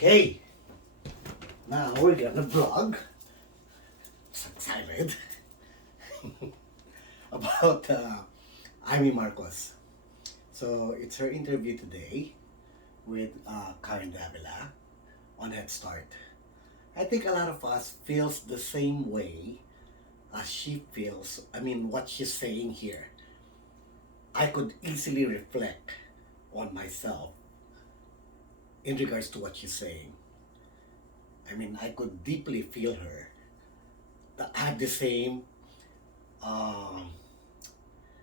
Okay, now we're gonna vlog. So excited about Imee Marcos. So it's her interview today with Karen Davila on Headstart. I think a lot of us feels the same way as she feels. I mean, what she's saying here. I could easily reflect on myself in regards to what she's saying. I mean, I could deeply feel her. I have the same, um,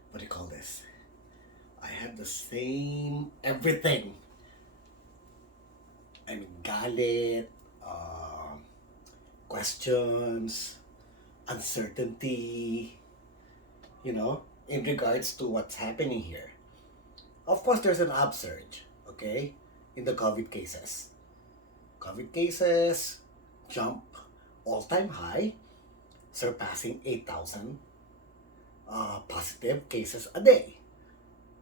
what do you call this? I have the same everything. I mean, galit, questions, uncertainty, in regards to what's happening here. Of course, there's an upsurge, okay, in the COVID cases. COVID cases jump all-time high, surpassing 8,000 positive cases a day.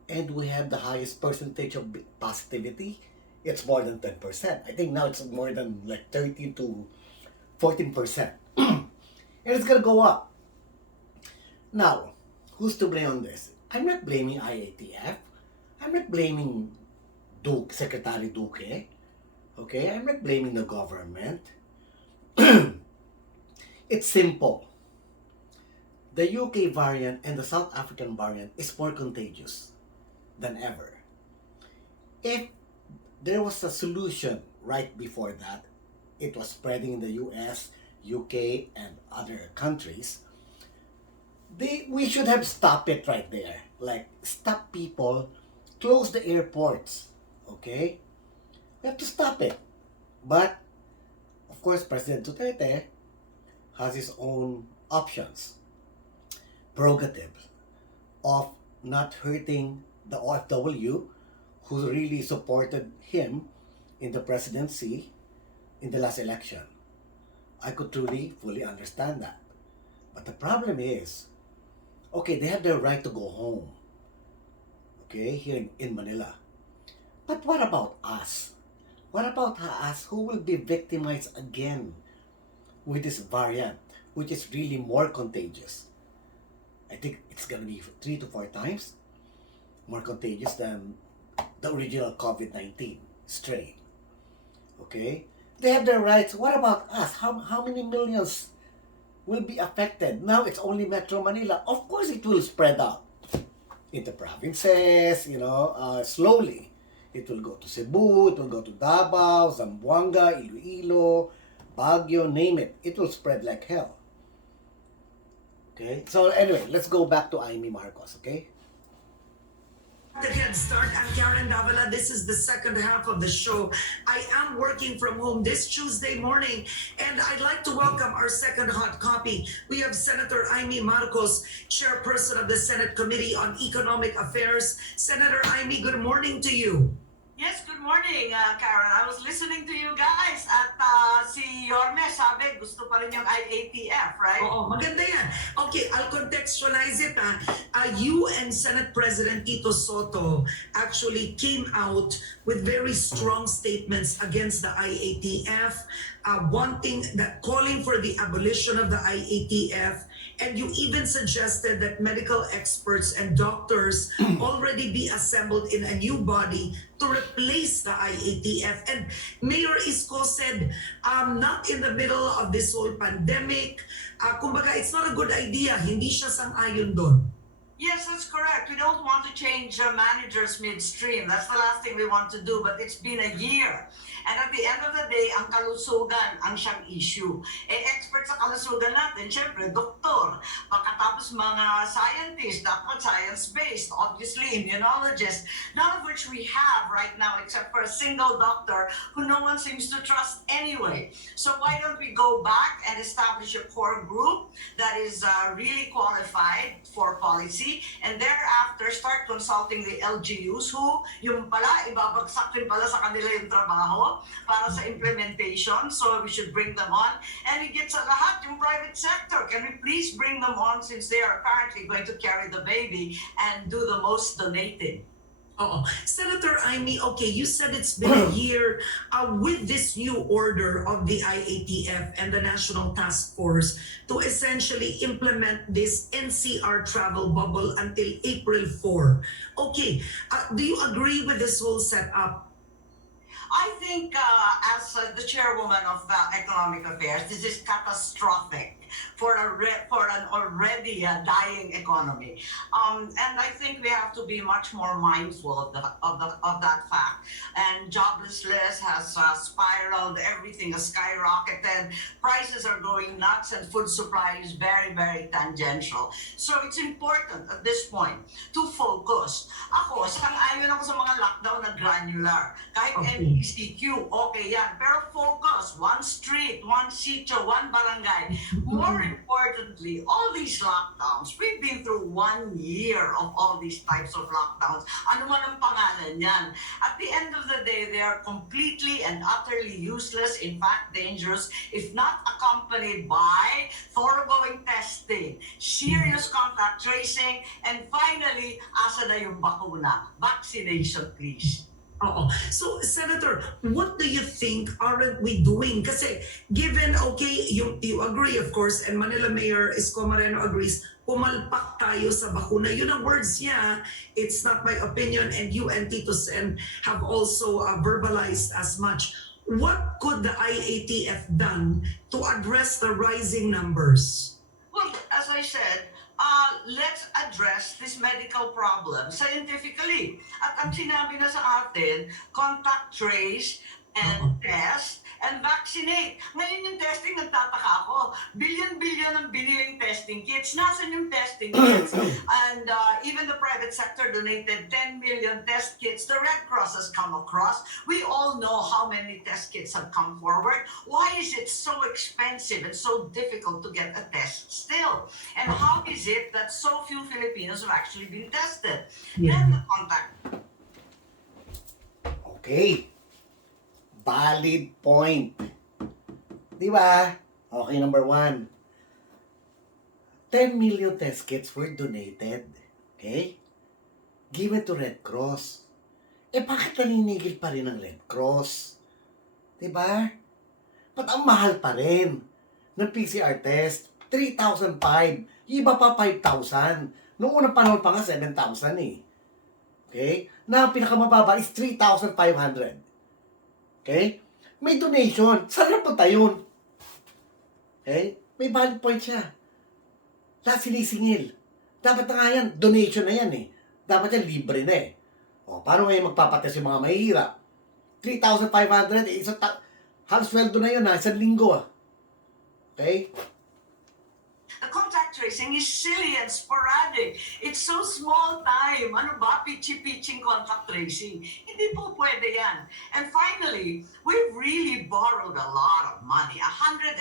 And we have the highest percentage of positivity. It's more than 10%. I think now it's more than like 13 to 14%. And it's gonna go up. Now, who's to blame on this? I'm not blaming IATF. I'm not blaming Secretary Duque. Okay, I'm not blaming the government. It's simple. The UK variant and the South African variant is more contagious than ever. If there was a solution right before that, it was spreading in the US, UK, and other countries, we should have stopped it right there. Like, stop people, close the airports, okay? We have to stop it. But, of course, President Duterte has his own options, prerogatives of not hurting the OFW who really supported him in the presidency in the last election. I could truly, fully understand that. But the problem is, okay, they have their right to go home, okay, here in Manila. But what about us? What about us who will be victimized again with this variant, which is really more contagious? I think it's going to be 3 to 4 times more contagious than the original COVID-19 strain. Okay? They have their rights. What about us? How many millions will be affected? Now it's only Metro Manila. Of course, it will spread out into provinces, slowly. It will go to Cebu, it will go to Davao, Zamboanga, Iloilo, Baguio, name it. It will spread like hell. Okay? So anyway, let's go back to Imee Marcos, okay? The Headstart. I'm Karen Davila. This is the second half of the show. I am working from home this Tuesday morning, and I'd like to welcome our second hot copy. We have Senator Imee Marcos, chairperson of the Senate Committee on Economic Affairs. Senator Imee, good morning to you. Yes, good morning, Karen. I was listening to you guys at si Yorme sabi gusto pa rin yung IATF, right? Oo, maganda yan. Okay, I'll contextualize it. You and Senate President Tito Soto actually came out with very strong statements against the IATF, calling for the abolition of the IATF, and you even suggested that medical experts and doctors already be assembled in a new body to replace the IATF. And Mayor Isko said, not in the middle of this whole pandemic, kumbaga, it's not a good idea. Hindi siya sang-ayon doon. Yes, that's correct. We don't want to change managers midstream. That's the last thing we want to do. But it's been a year. And at the end of the day, ang kalusugan ang siyang issue. Expert sa kalusugan natin, syempre, doktor. Pagkatapos mga scientists, dapat science-based. Obviously, immunologists. None of which we have right now except for a single doctor who no one seems to trust anyway. So why don't we go back and establish a core group that is really qualified for policy, and thereafter start consulting the LGUs who yung pala ibabagsak din pala sa kanila yung trabaho para sa implementation. So we should bring them on, and higit sa lahat yung private sector. Can we please bring them on since they are currently going to carry the baby and do the most donating? Oh, Senator Imee, okay, you said it's been a year with this new order of the IATF and the National Task Force to essentially implement this NCR travel bubble until April 4. Okay, do you agree with this whole setup? I think, as the chairwoman of economic affairs, this is catastrophic for for an already dying economy, and I think we have to be much more mindful of of that fact. And joblessness has spiraled, everything has skyrocketed, prices are going nuts, and food supply is very tangential. So it's important at this point to focus. Ako, sang-ayon ako sa mga lockdown na granular. Kahit Okay. MPCQ, okay yan. Pero focus, one street, one sitio, one barangay. More importantly, all these lockdowns, we've been through 1 year of all these types of lockdowns. Ano man ang pangalan yan. At the end of the day, they are completely and utterly useless, in fact dangerous, if not accompanied by thoroughgoing testing, serious contact tracing, and finally, asa na yung bakuna? Vaccination, please. Oo. So, Senator, what do you think aren't we doing? Kasi given, okay, you agree, of course, and Manila Mayor Isko Moreno agrees, pumalpak tayo sa bakuna. Yun ang words niya. It's not my opinion, and you and Tito Sen have also verbalized as much. What could the IATF done to address the rising numbers? Well, as I said, let's address this medical problem scientifically. At ang sinabi na sa atin, contact trace and test and vaccinate. Ngayon yung testing, nagtataka ako. Billion ang biniling testing kits. Nasaan yung testing kits? And even the private sector donated 10 million test kits. The Red Cross has come across. We all know how many test kits have come forward. Why is it so expensive and so difficult to get a test still? And how is it that so few Filipinos have actually been tested? Then the contact. Okay. Valid point. Di ba? Okay, number 1. 10 million test kits were donated. Okay? Given to Red Cross. Bakit naninigil pa rin ang Red Cross? Di ba? Ba't ang mahal pa rin ng PCR test? 3,500. Yung iba pa 5,000. Noong unang panahon pa nga 7,000 eh. Okay? Na ang pinakamababa is 3,500. Okay? May donation. Saan napunta yun? Okay? May valid point siya. Lahat sinisingil. Dapat na nga yan, donation na yan eh. Dapat yan, libre na eh. O, paano ngayon magpapates yung mga mahihirap? 3,500, eh, halos sweldo na yun ha, 1 linggo ah. Okay? The contact tracing is silly and sporadic. It's so small time. Ano ba? Pichi-pitching contact tracing. Hindi po pwede yan. And finally, we've really borrowed a lot of money. 116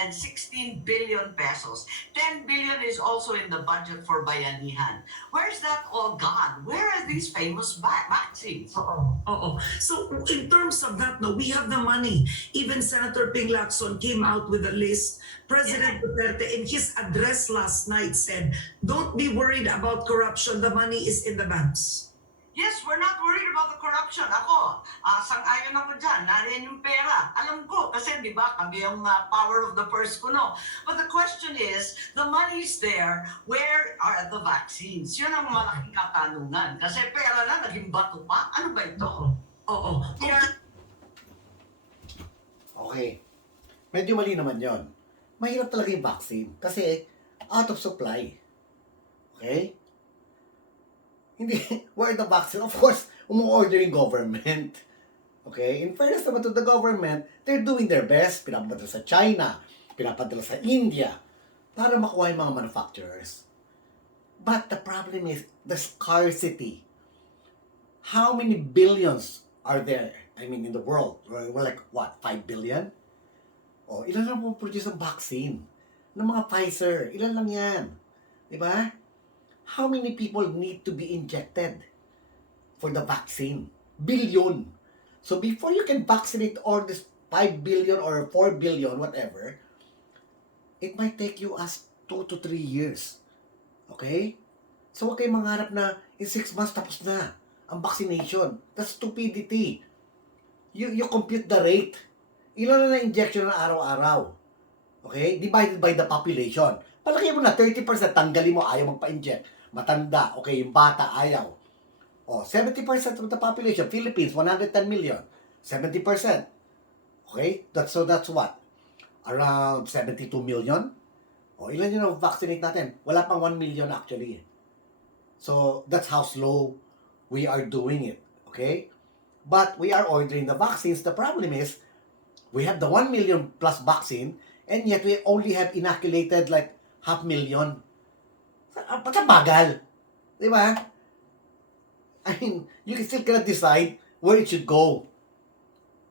billion pesos. 10 billion is also in the budget for Bayanihan. Where's that all gone? Where are these famous vaccines? Oo. So, in terms of that, no, we have the money. Even Senator Ping Lacson came out with a list. President Duterte, in his address last night, said, don't be worried about corruption. The money is in the banks. Yes, we're not worried about the corruption. Ako, sang-ayon ako dyan. Nariyan yung pera. Alam ko, kasi di ba, kami yung power of the purse ko, no? But the question is, the money's there. Where are the vaccines? Yun ang malaking katanungan. Kasi pera na, naging bato pa. Ano ba ito? Oo. Okay. Medyo mali naman yon. Mahirap talaga yung vaccine kasi out of supply. Okay? Hindi, where the vaccine? Of course, umu-order yung government. Okay? In fairness naman to the government, they're doing their best. Pinapadala sa China, pinapadala sa India, para makuha yung mga manufacturers. But the problem is the scarcity. How many billions are there? I mean, in the world? We're like, what, 5 billion? O, ilan lang po produce ang vaccine? Ng mga Pfizer, ilan lang yan? Diba? How many people need to be injected for the vaccine? Billion. So before you can vaccinate all this 5 billion or 4 billion, whatever, it might take you as 2 to 3 years. Okay? So huwag kayong mangarap na in 6 months tapos na ang vaccination. That's stupidity. You compute the rate. Ilan na injection na araw-araw? Okay? Divided by the population. Palaki mo na 30%, tanggalin mo, ayaw magpa-inject. Matanda, okay, yung bata, ayaw. 70% of the population, Philippines, 110 million. 70%. Okay? That's what? Around 72 million? Ilan yun vaccinate natin? Wala pang 1 million actually. So, that's how slow we are doing it. Okay? But we are ordering the vaccines. The problem is, we have the 1 million plus vaccine, and yet we only have inoculated like 500,000. Ba't ang bagal? Di ba? I mean, you still cannot decide where it should go.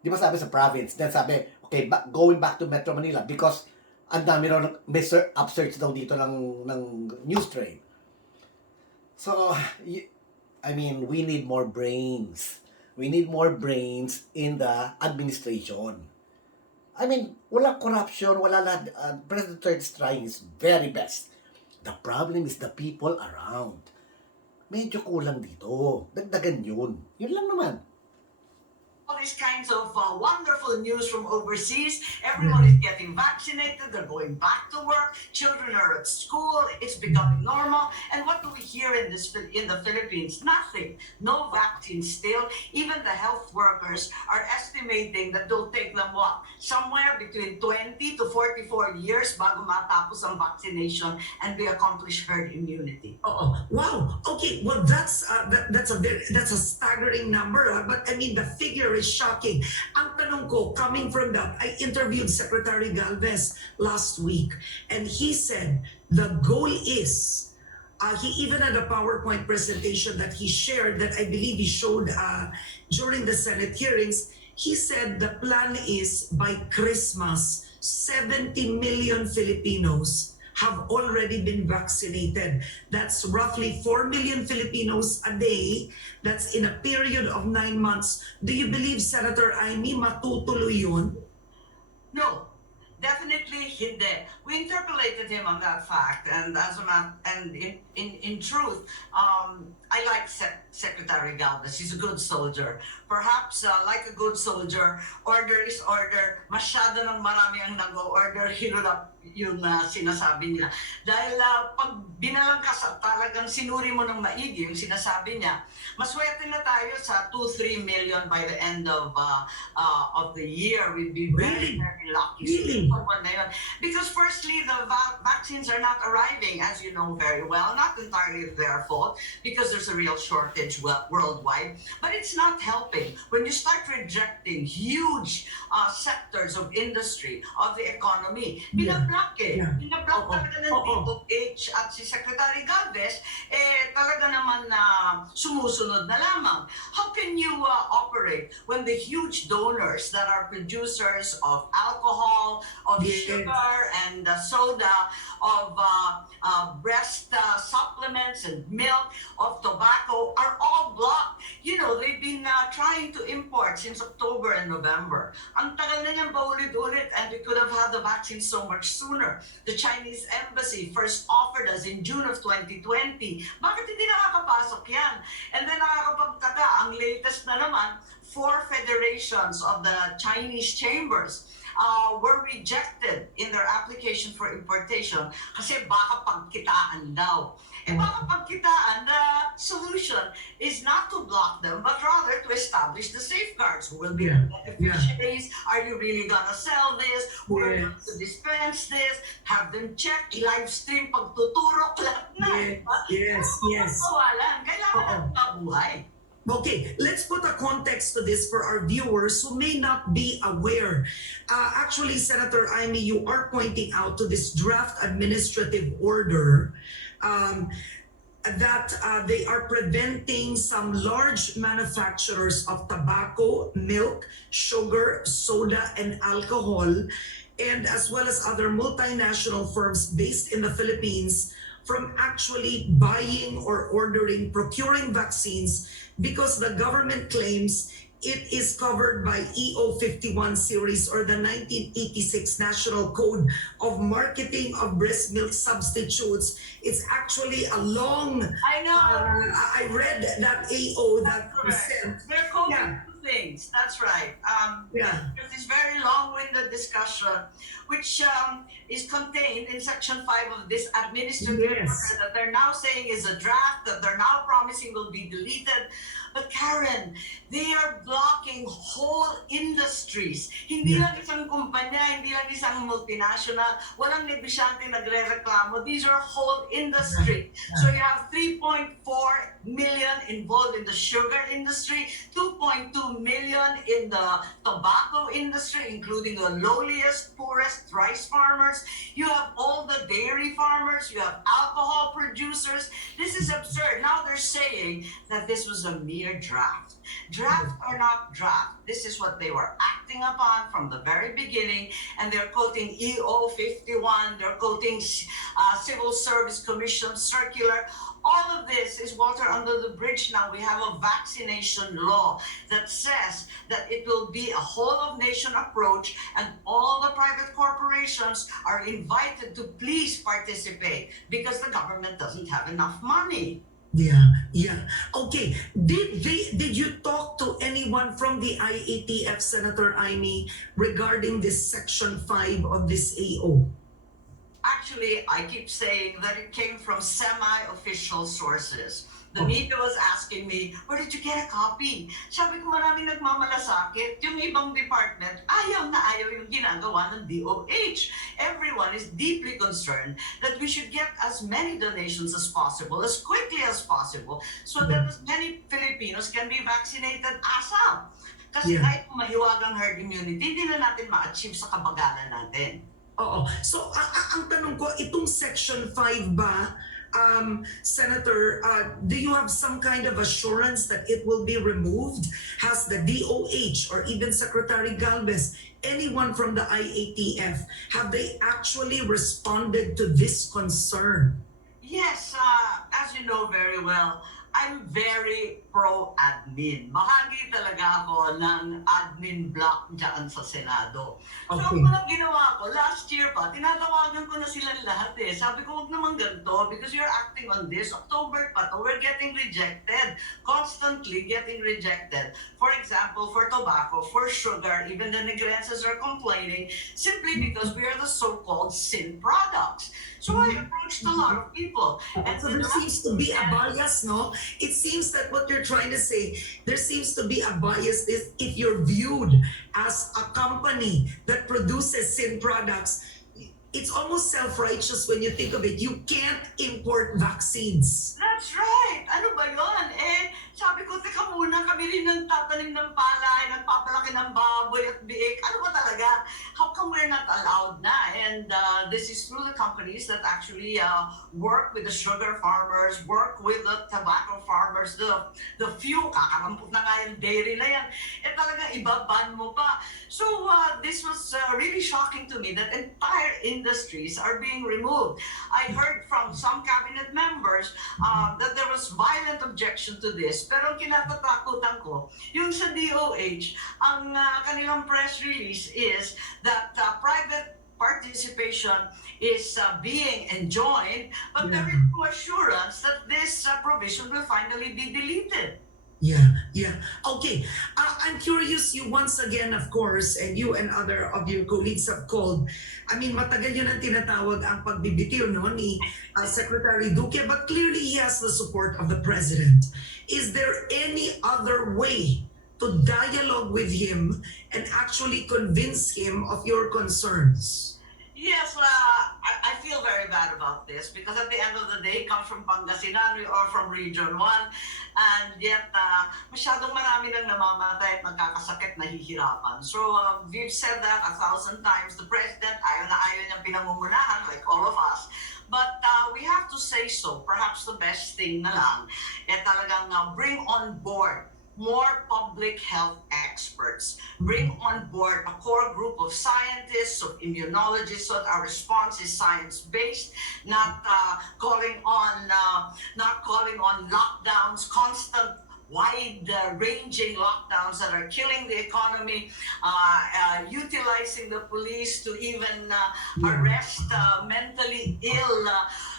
Di ba sabi sa province? Then sabi, okay, going back to Metro Manila because ang dami raw may upsearch daw dito ng news train. So, I mean, we need more brains. We need more brains in the administration. I mean, wala corruption, wala lahat. President Duterte is trying his very best. The problem is the people around. Medyo kulang dito. Dagdagan yun. Yun lang naman. All these kinds of wonderful news from overseas. Everyone is getting vaccinated. They're going back to work. Children are at school. It's becoming normal. And what do we hear in the Philippines? Nothing. No vaccine still. Even the health workers are estimating that they'll take them what? Somewhere between 20 to 44 years bago matapos ang vaccination and we accomplish herd immunity. Wow. Okay. Well, that's a staggering number. But I mean, the figure is shocking. Ang tanong ko, coming from that, I interviewed Secretary Galvez last week, and he said the goal is. He even had a PowerPoint presentation that he shared that I believe he showed during the Senate hearings. He said the plan is by Christmas, 70 million Filipinos have already been vaccinated. That's roughly 4 million Filipinos a day. That's in a period of 9 months. Do you believe, Senator Imee, matutuloy yun? No, definitely hindi. We interpolated him on that fact, and in truth, I like Secretary Galvez. He's a good soldier. Perhaps, like a good soldier, order is order. Masyado ng marami ang nag-order, hirap yung sinasabi niya. Dahil pag binalang ka sa talagang sinuri mo ng maigi yung sinasabi niya, maswerte na tayo sa 2-3 million by the end of the year. We'd be very, very lucky. Really? Because firstly, the vaccines are not arriving, as you know very well. Not entirely their fault, because there's a real shortage worldwide. But it's not helping. When you start rejecting huge sectors of industry, of the economy, binablock eh. Yeah. Binablock talaga ng Tito H at si Secretary Galvez, talaga naman sumusunod na lamang. How can you operate when the huge donors that are producers of alcohol, of sugar and soda, of breast supplements and milk, of tobacco are all blocked? You know, they've been trying to import since October and November. Ang tagal na niyang paulit-ulit, and we could have had the vaccine so much sooner. The Chinese embassy first offered us in June of 2020. Bakit hindi nakakapasok yan? And then nakakapagtaka, ang latest na naman, 4 federations of the Chinese chambers were rejected in their application for importation kasi baka pagkitaan daw. Baka pagkitaan, the solution is not to block them, but rather to establish the safeguards. Who will be the beneficiaries? Are you really gonna sell this? Who are going to dispense this? Have them check, live stream, pagtuturok, lahat na. Yes. Kailangan mabuhay. Okay, let's put a context to this for our viewers who may not be aware. Actually, Senator Imee, you are pointing out to this draft administrative order that they are preventing some large manufacturers of tobacco, milk, sugar, soda, and alcohol, and as well as other multinational firms based in the Philippines from actually buying or procuring vaccines because the government claims it is covered by EO 51 series or the 1986 National Code of Marketing of Breast Milk Substitutes. It's actually a long, I know. I read that AO that was Correct. sent. They're coping Yeah. two things. That's right. Yeah. There's this very long-winded discussion, which is contained in Section 5 of this administrative Yes. order that they're now saying is a draft, that they're now promising will be deleted. But Karen, they are blocking whole industries. Hindi lang isang kumpanya, hindi lang isang multinational, walang negosyante nagre-reklamo. These are whole industry. So you have 3.4 million involved in the sugar industry, 2.2 million in the tobacco industry, including the lowliest, poorest rice farmers. You have all the dairy farmers, you have alcohol producers. This is absurd. Now they're saying that this was a mere draft. Draft or not draft, this is what they were acting upon from the very beginning, and they're quoting EO 51, they're quoting Civil Service Commission circular. All of this is water under the bridge now. We have a vaccination law that says that it will be a whole of nation approach, and all the private corporations are invited to please participate because the government doesn't have enough money. Yeah. Okay. Did you talk to anyone from the IATF, Senator Imee, regarding this Section 5 of this AO? Actually, I keep saying that it came from semi-official sources. The media was asking me, where did you get a copy? Sabi ko, maraming nagmamalasakit. Yung ibang department, ayaw na ayaw yung ginagawa ng DOH. Everyone is deeply concerned that we should get as many donations as possible, as quickly as possible, so that as many Filipinos can be vaccinated ASAP. Kasi kahit mahiwagang herd immunity, hindi na natin ma-achieve sa kabagalan natin. Oo. So, ang tanong ko, itong Section 5 ba, Senator, do you have some kind of assurance that it will be removed? Has the DOH or even Secretary Galvez, anyone from the IATF, have they actually responded to this concern? Yes, as you know very well, I'm very pro-admin. Bahagi talaga ako ng admin block dyan sa Senado. So, Okay. ang mga ginawa ko, last year pa, tinatawagan ko na silang lahat eh. Sabi ko, huwag naman ganito because you're acting on this. October pa to, we're getting rejected. Constantly getting rejected. For example, for tobacco, for sugar, even the Negrenses are complaining simply because we are the so-called sin products. So I approached a lot of people. And So there seems to be a bias, no? It seems that what you're trying to say, there seems to be a bias if you're viewed as a company that produces sin products. It's almost self-righteous when you think of it. You can't import vaccines. That's right! Ano ba yun? Sabi ko, teka muna, kami rin nagtatanim ng palay, nagpapalaki ng baboy at biik. Ano ba talaga? How come we're not allowed na? And this is through the companies that actually work with the sugar farmers, work with the tobacco farmers, the few, kakarampot na nga yung dairy na yan. Talagang ibaban mo pa. So this was really shocking to me that entire industries are being removed. I heard from some cabinet members that there was violent objection to this. Pero ang kinatatakutan ko, yung sa DOH, ang kanilang press release is that private participation is being enjoined, but there is no assurance that this provision will finally be deleted. Yeah. Okay. I'm curious, you once again, of course, and you and other of your colleagues have called, I mean, matagal yun ang tinatawag ang pagbibitiw, no, ni Secretary Duque, but clearly he has the support of the President. Is there any other way to dialogue with him and actually convince him of your concerns? Yes, I feel very bad about this because at the end of the day, he comes from Pangasinan or from Region 1, and yet masyadong marami nang namamatay at nagkakasakit, nahihirapan. So we've said that 1,000 times. The President, ayaw na ayaw niyang pinangungunahan like all of us. But we have to say so. Perhaps the best thing na lang, talagang bring on board more public health experts. Bring on board a core group of scientists, of immunologists, so that our response is science-based, not calling on lockdowns, constant wide-ranging lockdowns that are killing the economy, utilizing the police to even arrest mentally ill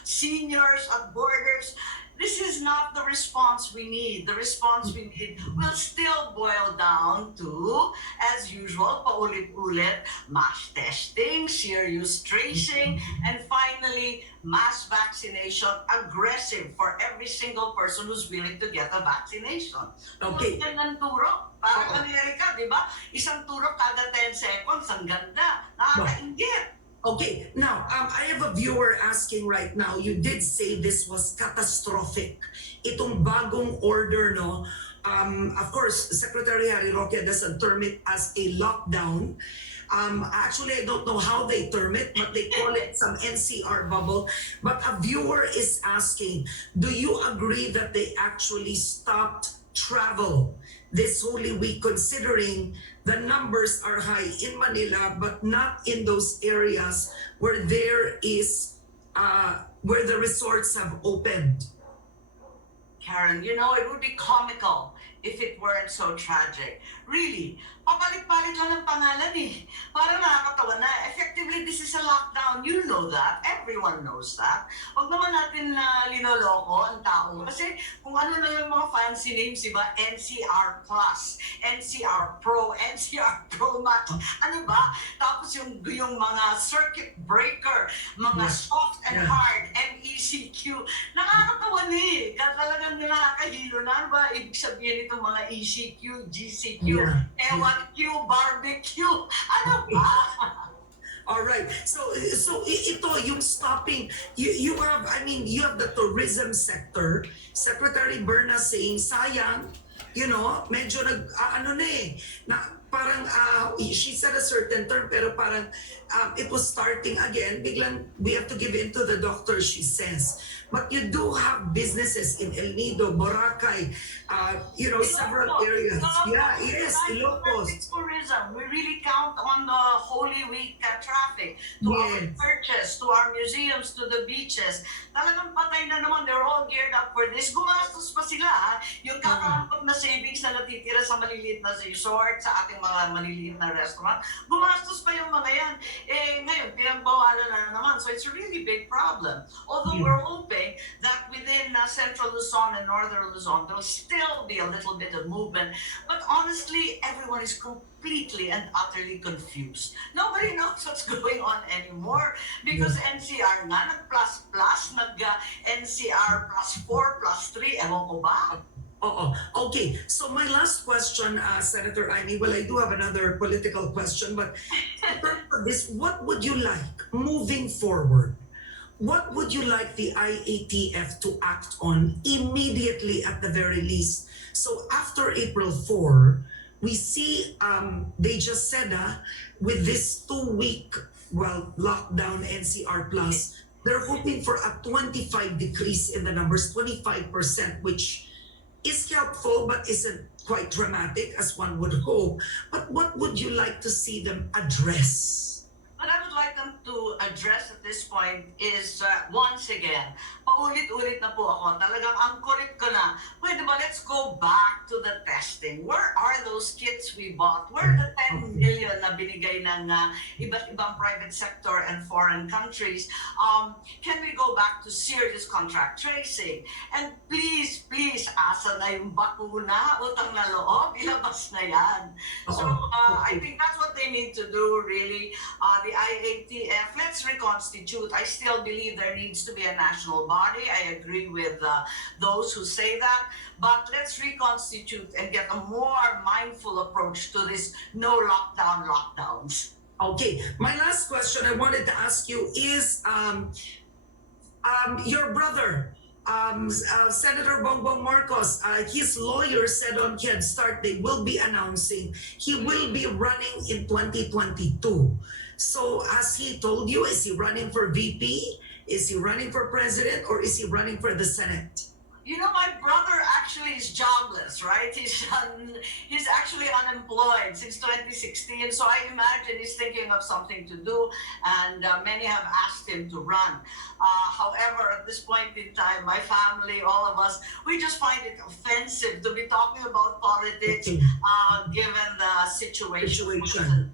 seniors at borders. This is not the response we need. The response we need will still boil down to, as usual, paulit-ulit, mass testing, serious tracing, and finally, mass vaccination, aggressive for every single person who's willing to get a vaccination. Okay. Tulad ng turok. Parang Amerika, di ba? Isang turok kada 10 seconds, ang ganda. Nakakaingit. Okay, now I have a viewer asking right now, you did say this was catastrophic. Itong bagong order, no? Of course, Secretary Harry Roque doesn't term it as a lockdown. Actually, I don't know how they term it, but they call it some NCR bubble. But a viewer is asking, do you agree that they actually stopped travel this Holy Week, considering the numbers are high in Manila, but not in those areas where there is, where the resorts have opened? Karen, you know, it would be comical if it weren't so tragic. Really, papalit-palit lang ng pangalan eh. Parang nakakatawa na. Effectively, this is a lockdown. You know that. Everyone knows that. Huwag naman natin linoloko ang tao. Kasi kung ano na yung mga fancy names, diba? NCR Plus, NCR Pro, NCR Pro Max. Ano ba? Tapos yung mga circuit breaker, mga soft and hard, MECQ. Nakakatawa ni. Talagang nakakahilo na. Ano ba ibig sabihin itong mga ECQ, GCQ, Ewan Q, barbecue? Ano ba? All right. So ito yung stopping. You have, I mean, you have the tourism sector. Secretary Berna saying, sayang, you know, medyo ano na eh, na parang she said a certain term pero parang it was starting again. Biglang we have to give in to the doctor, she says. But you do have businesses in El Nido, Boracay, you know, several areas. Yeah, yes, Ilocos. Tourism. We really count on the Holy Week traffic to our churches, to our museums, to the beaches. Talagang patay na naman. They're all geared up for this. Gumastos pa sila. Yung kakarampot na savings na natitira sa maliliit na resort, sa ating mga maliliit na restaurant, gumastos pa yung mga yan. Eh, ngayon, pinagbawalan na naman. So it's a really big problem. Although we're hoping that within Central Luzon and Northern Luzon, there'll still be a little bit of movement. But honestly, everyone is completely and utterly confused. Nobody knows what's going on anymore because NCR nga nag-plus-plus, nag-NCR +4, +3, ewan ko ba? Okay. So my last question, Senator Imee, well, I do have another political question, but in terms of this, what would you like moving forward? What would you like the IATF to act on immediately at the very least? So after April 4, we see they just said with this 2-week lockdown NCR plus, they're hoping for a 25 decrease in the numbers, 25%, which is helpful but isn't quite dramatic as one would hope. But what would you like to see them address? What I would like them to address at this point is, once again, paulit-ulit na po ako, talagang ang kulit ko na, pwede ba let's go back to the testing. Where are those kits we bought? Where are the 10 million na binigay ng iba't ibang private sector and foreign countries? Can we go back to serious contract tracing? And please, asa na yung bakuna, utang na loob, ilabas na yan. So I think that's what they need to do, really. The IATF, let's reconstitute. I still believe there needs to be a national body. I agree with those who say that. But let's reconstitute and get a more mindful approach to this no lockdowns. Okay, my last question I wanted to ask you is your brother, Senator Bongbong Marcos, his lawyer said on Headstart they will be announcing he will be running in 2022. So has he told you, is he running for VP? Is he running for president? Or is he running for the Senate? You know, my brother actually is jobless, right? He's actually unemployed since 2016. So I imagine he's thinking of something to do, and many have asked him to run. However, at this point in time, my family, all of us, we just find it offensive to be talking about politics, given the situation.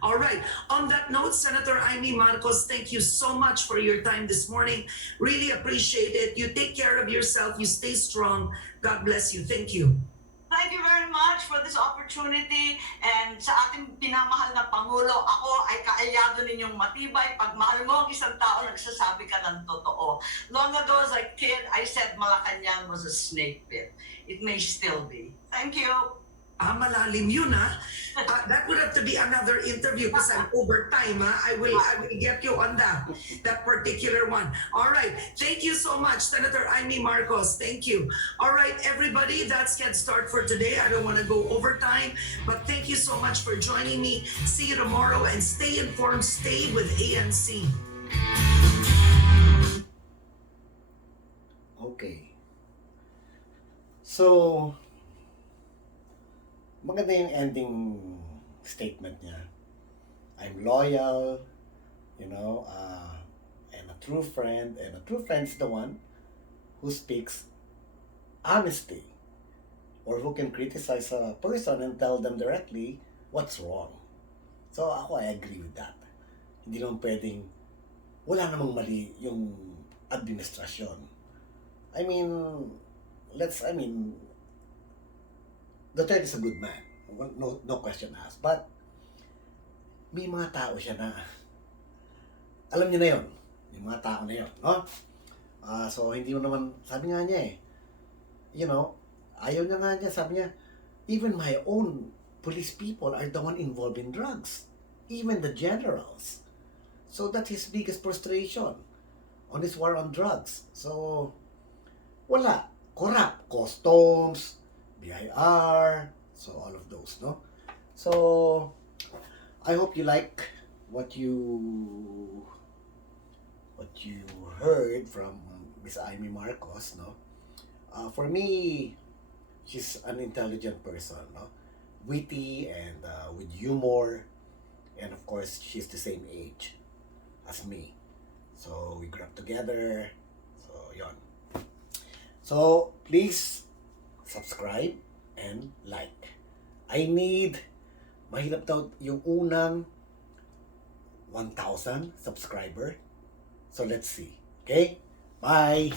All right. On that note, Senator Imee Marcos, thank you so much for your time this morning. Really appreciate it. You take care of yourself. You stay strong. God bless you. Thank you. Thank you very much for this opportunity, and sa ating pinamahal na Pangulo, ako ay kaalyado ninyong matibay. Pag mahal mo ang isang tao, nagsasabi ka ng totoo. Long ago as a kid, I said Malacanang was a snake pit. It may still be. Thank you. Malalim yun, ha? That would have to be another interview because I'm over time, ha? I will get you on that particular one. All right. Thank you so much, Senator Imee Marcos. Thank you. All right, everybody, that's Headstart for today. I don't want to go overtime, but thank you so much for joining me. See you tomorrow, and stay informed. Stay with ANC. Okay. So, maganda yung ending statement niya. I'm loyal, and a true friend. And a true friend is the one who speaks honesty, or who can criticize a person and tell them directly what's wrong. So ako, I agree with that. Hindi naman pwedeng wala namang mali yung administrasyon. Duterte is a good man. No question asked. But, may mga tao siya na, alam niyo na yon, yung mga tao na yon, no? So, hindi mo naman, sabi nga niya ayaw niya nga niya, sabi niya, even my own police people are the one involved in drugs. Even the generals. So, that's his biggest frustration on his war on drugs. So, wala. Corrupt. Customs, BIR, so all of those, no? So, I hope you like what you heard from Miss Imee Marcos, no? For me, she's an intelligent person, no? Witty and with humor, and of course, she's the same age as me. So, we grew up together. So, yon. So, please subscribe and like. Mahirap daw yung unang 1,000 subscriber. So, let's see. Okay? Bye!